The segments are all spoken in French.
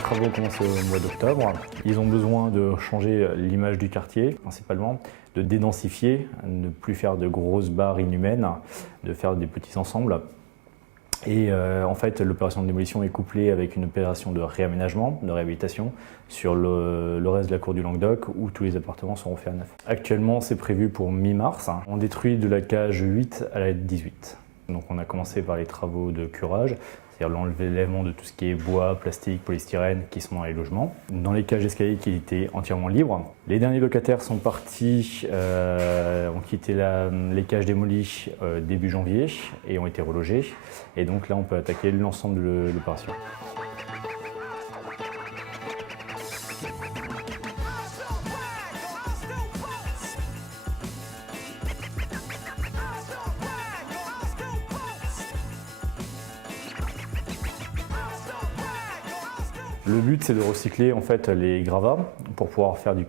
travaux ont commencé au mois d'octobre. Ils ont besoin de changer l'image du quartier, principalement, de dédensifier, ne plus faire de grosses barres inhumaines, de faire des petits ensembles. Et en fait, l'opération de démolition est couplée avec une opération de réaménagement, de réhabilitation sur le reste de la cour du Languedoc où tous les appartements seront faits à neuf. Actuellement, c'est prévu pour mi-mars. On détruit de la cage 8 à la 18. Donc on a commencé par les travaux de curage, c'est-à-dire l'enlèvement de tout ce qui est bois, plastique, polystyrène qui sont dans les logements. Dans les cages d'escalier qui étaient entièrement libres. Les derniers locataires sont partis, ont quitté les cages démolies début janvier et ont été relogés. Et donc là on peut attaquer l'ensemble de l'opération. Le but, c'est de recycler en fait les gravats pour pouvoir faire du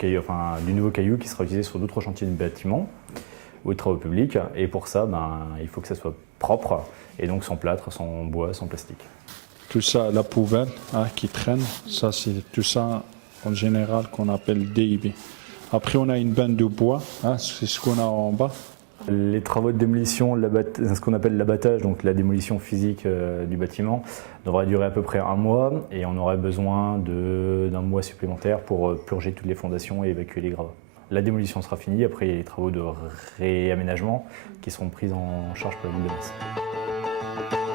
nouveau caillou qui sera utilisé sur d'autres chantiers de bâtiments ou de travaux publics. Et pour ça, il faut que ça soit propre et donc sans plâtre, sans bois, sans plastique. Tout ça, la poubelle qui traîne, ça c'est tout ça en général qu'on appelle DIB. Après, on a une benne de bois, c'est ce qu'on a en bas. Les travaux de démolition, ce qu'on appelle l'abattage, donc la démolition physique du bâtiment, devrait durer à peu près un mois et on aurait besoin d'un mois supplémentaire pour purger toutes les fondations et évacuer les gravats. La démolition sera finie, après il y a les travaux de réaménagement qui seront pris en charge par la ville de Metz.